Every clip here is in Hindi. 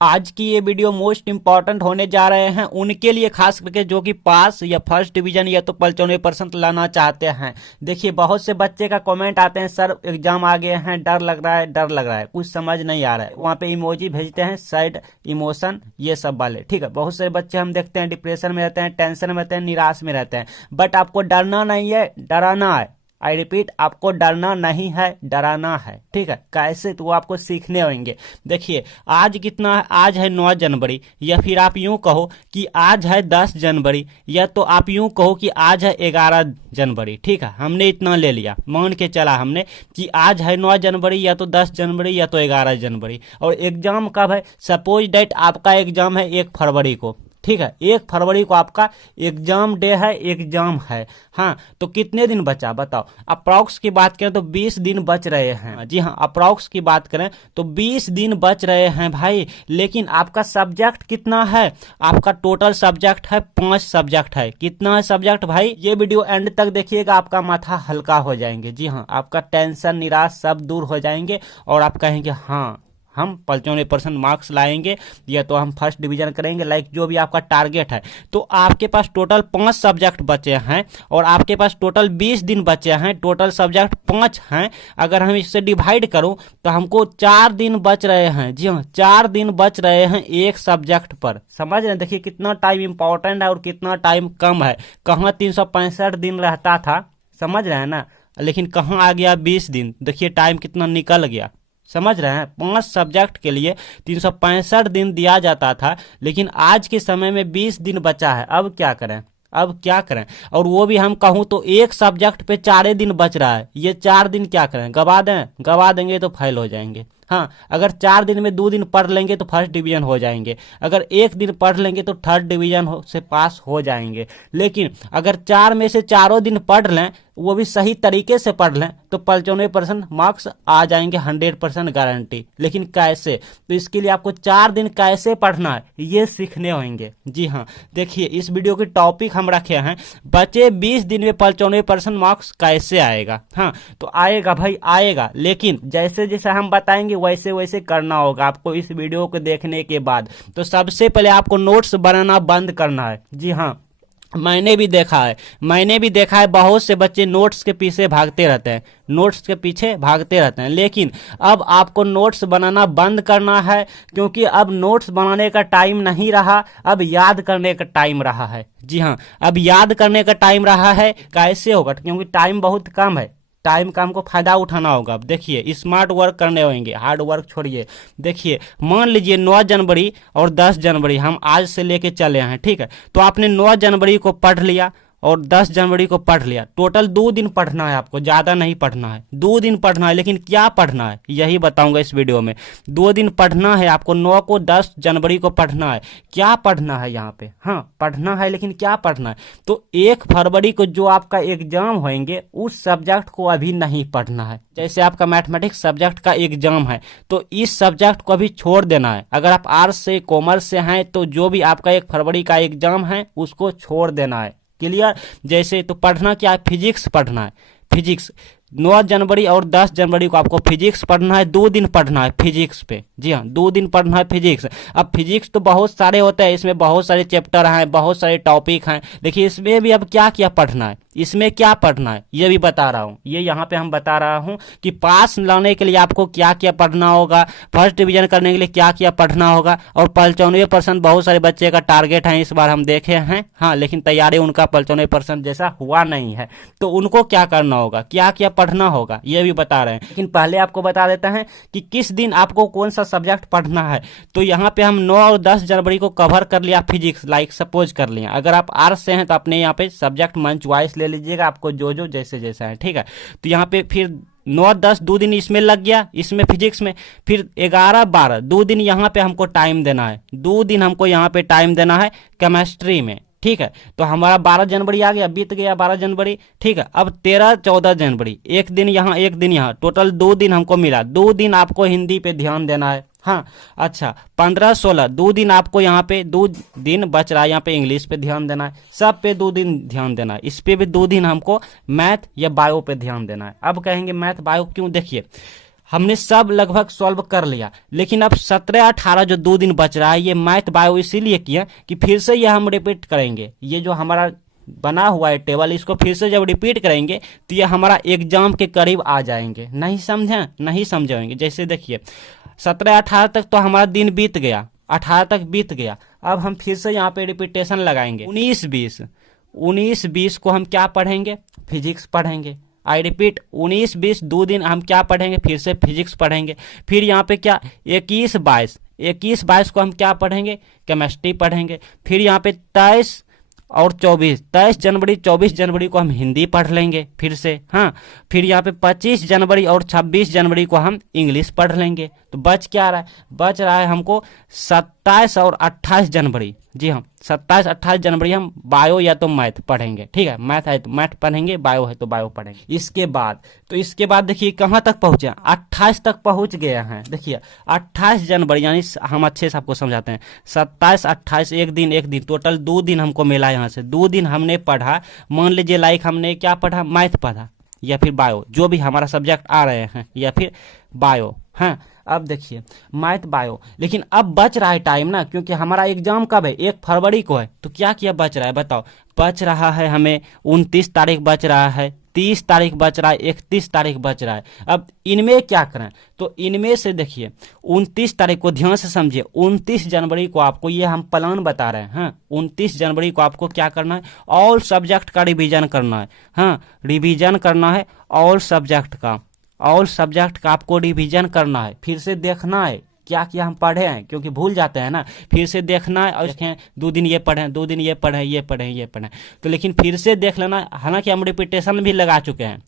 आज की ये वीडियो मोस्ट इंपॉर्टेंट होने जा रहे हैं उनके लिए, खास करके जो कि पास या फर्स्ट डिवीजन या तो 95% लाना चाहते हैं। देखिए, बहुत से बच्चे का कमेंट आते हैं, सर एग्जाम आ गए हैं, डर लग रहा है, डर लग रहा है, कुछ समझ नहीं आ रहा है। वहाँ पे इमोजी भेजते हैं, सैड इमोशन, ये सब वाले। ठीक है, बहुत से बच्चे हम देखते हैं डिप्रेशन में रहते हैं, टेंशन में रहते हैं, निराश में रहते हैं। बट आपको डरना नहीं है, डराना है। आई रिपीट, आपको डरना नहीं है, डराना है। ठीक है, कैसे, तो वो आपको सीखने होंगे। देखिए, आज कितना है, आज है 9 जनवरी, या फिर आप यूं कहो कि आज है 10 जनवरी, या तो आप यूं कहो कि आज है 11 जनवरी। ठीक है, हमने इतना ले लिया, मान के चला हमने कि आज है 9 जनवरी, या तो 10 जनवरी, या तो 11 जनवरी। और एग्जाम कब है? सपोज डेट आपका एग्जाम है 1 फरवरी को। ठीक है, 1 फरवरी को आपका एग्जाम डे है, एग्जाम है। हाँ, तो कितने दिन बचा बताओ? अप्रॉक्स की बात करें तो 20 दिन बच रहे हैं। जी हाँ, अप्रॉक्स की बात करें तो 20 दिन बच रहे हैं भाई। लेकिन आपका सब्जेक्ट कितना है? आपका टोटल सब्जेक्ट है 5 सब्जेक्ट है। कितना है सब्जेक्ट भाई? ये वीडियो एंड तक देखिएगा, आपका माथा हल्का हो जाएंगे। जी हाँ, आपका टेंशन, निराश सब दूर हो जाएंगे और आप कहेंगे हाँ, हम 95% मार्क्स लाएंगे, या तो हम फर्स्ट डिवीजन करेंगे, लाइक जो भी आपका टारगेट है। तो आपके पास टोटल 5 सब्जेक्ट बचे हैं और आपके पास टोटल 20 दिन बचे हैं। टोटल सब्जेक्ट 5 हैं। अगर हम इससे डिवाइड करूं तो हमको 4 दिन बच रहे हैं। जी हाँ, 4 दिन बच रहे हैं एक सब्जेक्ट पर। समझ रहे हैं? देखिए कितना टाइम इंपॉर्टेंट है और कितना टाइम कम है। कहाँ 365 दिन रहता था, समझ रहे हैं ना, लेकिन कहाँ आ गया 20 दिन। देखिए टाइम कितना निकल गया। समझ रहे हैं? 5 सब्जेक्ट के लिए 365 दिन दिया जाता था, लेकिन आज के समय में 20 दिन बचा है। अब क्या करें? अब क्या करें? और वो भी हम कहूं तो एक सब्जेक्ट पे 4 दिन बच रहा है। ये 4 दिन क्या करें? गवा दें? गवा देंगे तो फेल हो जाएंगे। हाँ, अगर 4 दिन में 2 दिन पढ़ लेंगे तो फर्स्ट डिवीजन हो जाएंगे। अगर 1 दिन पढ़ लेंगे तो थर्ड डिवीजन से पास हो जाएंगे। लेकिन अगर 4 में से चारों दिन पढ़ लें, वो भी सही तरीके से पढ़ लें, तो 95% मार्क्स आ जाएंगे, 100% गारंटी। लेकिन कैसे? तो इसके लिए आपको 4 दिन कैसे पढ़ना है ये सीखने होंगे। जी हाँ, देखिए इस वीडियो की टॉपिक हम रखे हैं, बचे 20 दिन में 95% मार्क्स कैसे आएगा। हाँ, तो आएगा भाई, आएगा, लेकिन जैसे जैसे हम बताएंगे वैसे वैसे करना होगा आपको इस वीडियो को देखने के बाद। तो सबसे पहले आपको नोट्स बनाना बंद करना है। जी हाँ, मैंने भी देखा है बहुत से बच्चे नोट्स के पीछे भागते रहते हैं, नोट्स के पीछे भागते रहते हैं। लेकिन अब आपको नोट्स बनाना बंद करना है, क्योंकि अब नोट्स बनाने का टाइम नहीं रहा, अब याद करने का टाइम रहा है। जी हाँ, अब याद करने का टाइम रहा है। कैसे होगा? क्योंकि टाइम बहुत कम है, टाइम का हमको फायदा उठाना होगा। अब देखिए, स्मार्ट वर्क करने होंगे, हार्ड वर्क छोड़िए। देखिए, मान लीजिए 9 जनवरी और 10 जनवरी हम आज से लेके चले हैं। ठीक है, तो आपने 9 जनवरी को पढ़ लिया और 10 जनवरी को पढ़ लिया। टोटल 2 दिन पढ़ना है आपको, ज्यादा नहीं पढ़ना है, 2 दिन पढ़ना है। लेकिन क्या पढ़ना है यही बताऊंगा इस वीडियो में। 2 दिन पढ़ना है आपको, 9 को 10 जनवरी को पढ़ना है। क्या पढ़ना है यहाँ पे? हाँ, पढ़ना है, लेकिन क्या पढ़ना है? तो 1 फरवरी को जो आपका एग्जाम होंगे उस सब्जेक्ट को अभी नहीं पढ़ना है। जैसे आपका मैथमेटिक्स सब्जेक्ट का एग्जाम है, तो इस सब्जेक्ट को अभी छोड़ देना है। अगर आप आर्ट्स से, कॉमर्स से हैं, तो जो भी आपका 1 फरवरी का एग्जाम है उसको छोड़ देना है। क्लियर? जैसे तो पढ़ना क्या है? फिजिक्स पढ़ना है। फिजिक्स 9 जनवरी और 10 जनवरी को आपको फिजिक्स पढ़ना है। 2 दिन पढ़ना है फिजिक्स पे। जी हाँ, 2 दिन पढ़ना है फिजिक्स। अब फिजिक्स तो बहुत सारे होते हैं, इसमें बहुत सारे चैप्टर हैं, बहुत सारे टॉपिक हैं। देखिए, इसमें भी अब क्या क्या पढ़ना है, इसमें क्या पढ़ना है ये भी बता रहा हूँ। ये यहाँ पे हम बता रहा हूँ कि पास लाने के लिए आपको क्या क्या पढ़ना होगा, फर्स्ट डिवीजन करने के लिए क्या क्या पढ़ना होगा। और 95% बहुत सारे बच्चे का टारगेट है, इस बार हम देखे हैं। हाँ, लेकिन तैयारी उनका 95% जैसा हुआ नहीं है। तो उनको क्या करना होगा, क्या क्या पढ़ना होगा, ये भी बता रहे हैं। लेकिन पहले आपको बता देते हैं कि किस दिन आपको कौन सा सब्जेक्ट पढ़ना है। तो यहाँ पे हम 9 और 10 जनवरी को कवर कर लिया फिजिक्स, लाइक सपोज कर लिया। अगर आप आर्ट्स से हैं तो अपने यहाँ पे सब्जेक्ट मन चॉइस ले लीजिएगा, आपको जो जो जैसे जैसा है। ठीक है, तो यहाँ पे फिर 9 10 2 दिन इसमें लग गया, इसमें फिजिक्स में। फिर 11 12 2 दिन यहाँ पे हमको टाइम देना है। 2 दिन हमको यहाँ पे टाइम देना है केमिस्ट्री में। ठीक है, तो हमारा 12 जनवरी आ गया, बीत गया 12 जनवरी। ठीक है, अब 13 14 जनवरी, 1 दिन यहाँ 1 दिन यहाँ, टोटल 2 दिन हमको मिला। 2 दिन आपको हिंदी पे ध्यान देना है। हाँ, अच्छा, 15 16 2 दिन आपको यहाँ पे 2 दिन बच रहा है, यहाँ पे इंग्लिश पे ध्यान देना है। सब पे 2 दिन ध्यान देना है। इस पे भी 2 दिन हमको मैथ या बायो पे ध्यान देना है। अब कहेंगे मैथ बायो क्यों? देखिए, हमने सब लगभग सॉल्व कर लिया, लेकिन अब 17-18 जो 2 दिन बच रहा है ये मैथ बायो इसीलिए किया कि फिर से यह हम रिपीट करेंगे। ये जो हमारा बना हुआ है टेबल, इसको फिर से जब रिपीट करेंगे तो ये हमारा एग्जाम के करीब आ जाएंगे। नहीं समझे, नहीं समझेंगे। जैसे देखिए 17-18 तक तो हमारा दिन बीत गया, 18 तक बीत गया। अब हम फिर से यहाँ पे रिपीटेशन लगाएंगे। 19-20 को हम क्या पढ़ेंगे? फिजिक्स पढ़ेंगे। आई रिपीट 19-20 2 दिन हम क्या पढ़ेंगे? फिर से फिजिक्स पढ़ेंगे। फिर यहाँ पे क्या 21-22 को हम क्या पढ़ेंगे? केमिस्ट्री पढ़ेंगे। फिर यहाँ पे 23 और 23 जनवरी 24 जनवरी को हम हिंदी पढ़ लेंगे फिर से। हाँ, फिर यहाँ पे 25 जनवरी और 26 जनवरी को हम इंग्लिश पढ़ लेंगे। तो बच क्या रहा है? बच रहा है हमको 27 और 28 जनवरी। जी हाँ, 27-28 जनवरी हम बायो या तो मैथ पढ़ेंगे। ठीक है, मैथ है तो मैथ पढ़ेंगे, बायो है तो बायो पढ़ेंगे। इसके बाद देखिए कहाँ तक पहुंचे? 28 तक पहुंच गए हैं। देखिए 28 जनवरी, यानी हम अच्छे से आपको समझाते हैं। 27-28 एक दिन टोटल 2 दिन हमको मिला। यहाँ से 2 दिन हमने पढ़ा। मान लीजिए लाइक हमने क्या पढ़ा? मैथ पढ़ा या फिर बायो, जो भी हमारा सब्जेक्ट आ रहे हैं, या फिर बायो। हाँ, अब देखिए मैथ बायो, लेकिन अब बच रहा है टाइम ना, क्योंकि हमारा एग्जाम कब है? 1 फरवरी को है। तो क्या क्या बच रहा है बताओ? बच रहा है हमें 29 तारीख बच रहा है, 30 तारीख बच रहा है, 31 तारीख बच रहा है। अब इनमें क्या करें? तो इनमें से देखिए 29 तारीख को ध्यान से समझिए। 29 जनवरी को आपको, ये हम प्लान बता रहे हैं। हाँ, 29 जनवरी को आपको क्या करना है? ऑल सब्जेक्ट का रिवीजन करना है। हाँ, रिवीजन करना है ऑल सब्जेक्ट का आपको रिवीजन करना है। फिर से देखना है क्या क्या हम पढ़े हैं, क्योंकि भूल जाते हैं ना। फिर से देखना है और देखें 2 दिन ये पढ़े, 2 दिन ये पढ़े। तो लेकिन फिर से देख लेना। हालांकि हम रिपीटेशन भी लगा चुके हैं,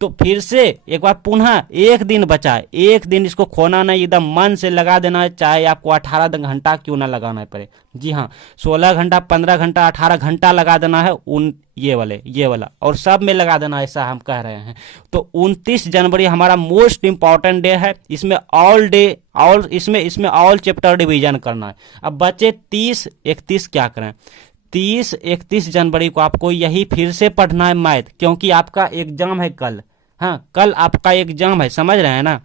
तो फिर से एक बार पुनः 1 दिन बचा है। 1 दिन इसको खोना नहीं, एकदम मन से लगा देना है, चाहे आपको 18 घंटा क्यों ना लगाना पड़े। जी हाँ, 16 घंटा, 15 घंटा, 18 घंटा लगा देना है ये वाला और सब में लगा देना, ऐसा हम कह रहे हैं। तो 29 जनवरी हमारा मोस्ट इंपॉर्टेंट डे है। इसमें इसमें ऑल चैप्टर रिवीजन करना है। अब बचे 30-31, क्या करें? 30-31 जनवरी को आपको यही फिर से पढ़ना है मैथ, क्योंकि आपका एग्जाम है कल। हाँ, कल आपका एग्जाम है, समझ रहे हैं ना।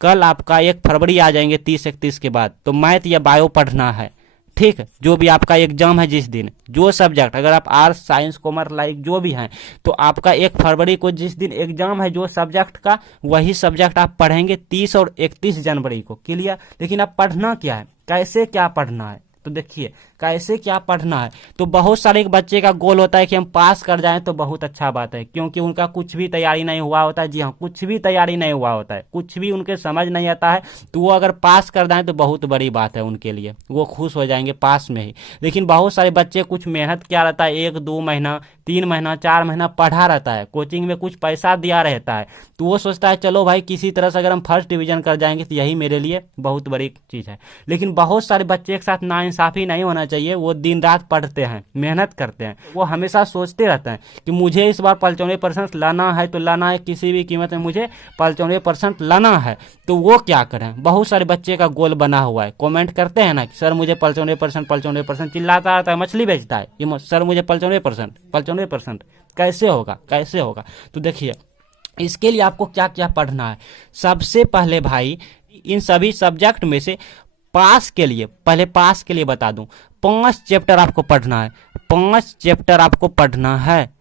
कल आपका 1 फरवरी आ जाएंगे 30-31 के बाद, तो मैथ या बायो पढ़ना है। ठीक है, जो भी आपका एग्जाम है जिस दिन, जो सब्जेक्ट, अगर आप आर्ट्स, साइंस, कॉमर्स लाइक जो भी हैं, तो आपका 1 फरवरी को जिस दिन एग्जाम है जो सब्जेक्ट का, वही सब्जेक्ट आप पढ़ेंगे 30 और 31 जनवरी को। क्लियर? लेकिन अब पढ़ना क्या है, कैसे क्या पढ़ना है? तो देखिए कैसे क्या पढ़ना है। तो बहुत सारे बच्चे का गोल होता है कि हम पास कर जाएं तो बहुत अच्छा बात है, क्योंकि उनका कुछ भी तैयारी नहीं हुआ होता है। जी हाँ, कुछ भी तैयारी नहीं हुआ होता है, कुछ भी उनके समझ नहीं आता है, तो वो अगर पास कर जाएं तो बहुत बड़ी बात है उनके लिए, वो खुश हो जाएंगे पास में ही। लेकिन बहुत सारे बच्चे कुछ मेहनत क्या रहता है, 1-2 महीना, 3 महीना, 4 महीना पढ़ा रहता है, कोचिंग में कुछ पैसा दिया रहता है, तो वो सोचता है चलो भाई किसी तरह से अगर हम फर्स्ट डिवीजन कर जाएंगे तो यही मेरे लिए बहुत बड़ी चीज़ है। लेकिन बहुत सारे बच्चे एक साथ नाइंसाफी नहीं होना चाहिए। वो दिन रात पढ़ते हैं, मेहनत करते हैं, वो हमेशा सोचते रहते हैं कि मुझे इस बार 95% लाना है तो लाना है, किसी भी कीमत में मुझे 95% लाना है। तो वो क्या करें? बहुत सारे बच्चे का गोल बना हुआ है, कमेंट करते हैं ना कि सर मुझे 95%, चिल्लाता रहता है, मछली बेचता है ये सर मुझे 95%। कैसे होगा? तो देखिए इसके लिए आपको क्या क्या पढ़ना है। सबसे पहले भाई इन सभी सब्जेक्ट में से पास के लिए बता दूं, 5 चैप्टर आपको पढ़ना है। 5 चैप्टर आपको पढ़ना है।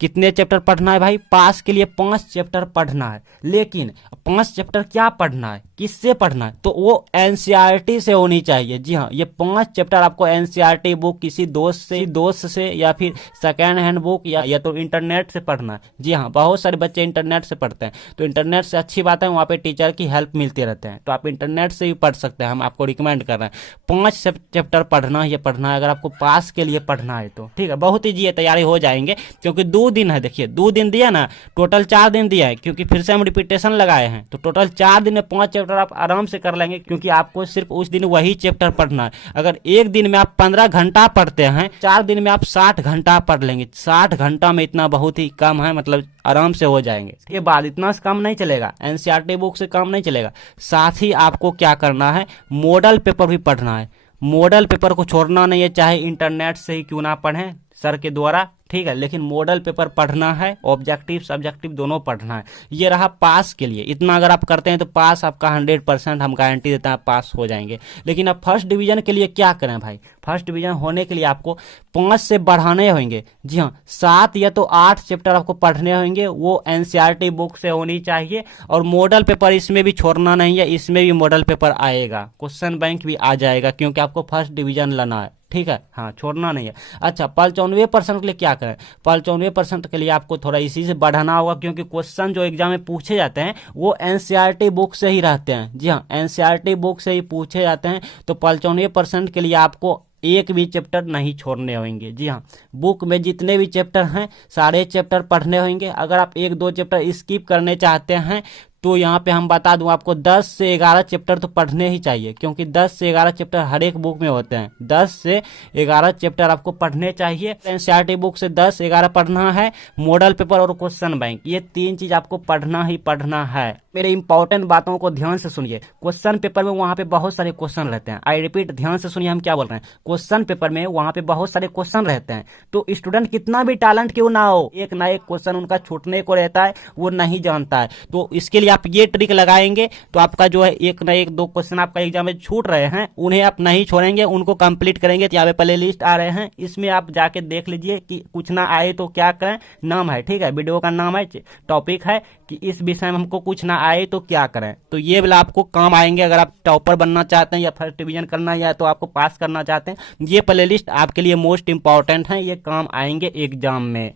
कितने चैप्टर पढ़ना है भाई? पास के लिए 5 चैप्टर पढ़ना है। लेकिन 5 चैप्टर क्या पढ़ना है, किससे पढ़ना है? तो वो एनसीईआरटी से होनी चाहिए। जी हाँ, ये 5 चैप्टर आपको एनसीईआरटी बुक, किसी दोस्त से या फिर सेकेंड हैंड बुक या तो इंटरनेट से पढ़ना है। जी हाँ, बहुत सारे बच्चे इंटरनेट से पढ़ते हैं, तो इंटरनेट से अच्छी बात है, वहाँ पे टीचर की हेल्प मिलती रहते हैं, तो आप इंटरनेट से भी पढ़ सकते हैं। हम आपको रिकमेंड कर रहे हैं 5 चैप्टर पढ़ना है अगर आपको पास के लिए पढ़ना है तो। ठीक है, बहुत ईजी है, तैयारी हो जाएंगे, क्योंकि 2 दिन है। देखिए 2 दिन दिया ना, टोटल 4 दिन दिया है, क्योंकि फिर से हम रिपीटेशन लगाए हैं, तो टोटल 4 दिन में 5 चैप्टर आप आराम से कर लेंगे, क्योंकि आपको सिर्फ उस दिन वही चैप्टर पढ़ना है। अगर एक दिन में आप 15 घंटा पढ़ते हैं, 4 दिन में आप 60 घंटा पढ़ लेंगे। 60 घंटा में इतना बहुत ही कम है, मतलब आराम से हो जाएंगे। इसके बाद इतना से काम नहीं चलेगा, एनसीईआरटी बुक से काम नहीं चलेगा, साथ ही आपको क्या करना है, मॉडल पेपर भी पढ़ना है। मॉडल पेपर को छोड़ना नहीं है, चाहे इंटरनेट से ही क्यों ना पढ़ें, सर के द्वारा। ठीक। ठीक है, लेकिन मॉडल पेपर पढ़ना है, ऑब्जेक्टिव सब्जेक्टिव दोनों पढ़ना है। ये रहा पास के लिए, इतना अगर आप करते हैं तो पास आपका 100% हम गारंटी देते हैं पास हो जाएंगे। लेकिन अब फर्स्ट डिवीजन के लिए क्या करें भाई? फर्स्ट डिवीजन होने के लिए आपको 5 से बढ़ाने होंगे। जी हाँ, 7 या तो 8 चैप्टर आपको पढ़ने होंगे, वो एनसीईआरटी बुक से होनी चाहिए। और मॉडल पेपर इसमें भी छोड़ना नहीं है, इसमें भी मॉडल पेपर आएगा, क्वेश्चन बैंक भी आ जाएगा, क्योंकि आपको फर्स्ट डिवीजन लाना है। ठीक है, हाँ छोड़ना नहीं है। अच्छा, 95% के लिए क्या करें? 95% के लिए आपको थोड़ा इसी से बढ़ाना होगा, क्योंकि क्वेश्चन जो एग्जाम में पूछे जाते हैं वो एनसीईआरटी बुक से ही रहते हैं। जी हाँ, एनसीईआरटी बुक से ही पूछे जाते हैं। तो 95% के लिए आपको एक भी चैप्टर नहीं छोड़ने होंगे। जी हाँ, बुक में जितने भी चैप्टर हैं सारे चैप्टर पढ़ने होंगे। अगर आप 1-2 चैप्टर स्किप करने चाहते हैं तो यहाँ पे हम बता दूं आपको 10 से 11 चैप्टर तो पढ़ने ही चाहिए, क्योंकि 10 से 11 चैप्टर हर एक बुक में होते हैं। 10 से 11 चैप्टर आपको पढ़ने चाहिए। एनसीईआरटी बुक से 10-11 पढ़ना है, मॉडल पेपर और क्वेश्चन बैंक, ये 3 चीज आपको पढ़ना ही पढ़ना है। मेरे इंपॉर्टेंट बातों को ध्यान से सुनिए। क्वेश्चन पेपर में वहां पे बहुत सारे क्वेश्चन रहते हैं। आई रिपीट, ध्यान से सुनिए हम क्या बोल रहे हैं। क्वेश्चन पेपर में वहां पे बहुत सारे क्वेश्चन रहते हैं, तो स्टूडेंट कितना भी टैलेंट क्यों ना हो, एक ना एक क्वेश्चन उनका छूटने को रहता है, वो नहीं जानता है। तो इसके लिए आप ये ट्रिक लगाएंगे तो आपका जो है एक ना एक 2 क्वेश्चन आपका एग्जाम में छूट रहे हैं, उन्हें आप नहीं छोड़ेंगे, उनको कंप्लीट करेंगे। यहाँ पे प्ले लिस्ट आ रहे हैं, इसमें आप जाके देख लीजिए कि कुछ ना आए तो क्या करें, नाम है, ठीक है, वीडियो का नाम है, टॉपिक है कि इस विषय में हमको कुछ ना आए तो क्या करें। तो ये वाला आपको काम आएंगे अगर आप टॉपर बनना चाहते हैं या फर्स्ट डिवीजन करना है या तो आपको पास करना चाहते हैं। ये प्ले लिस्ट आपके लिए मोस्ट इंपॉर्टेंट है, ये काम आएंगे एग्जाम में।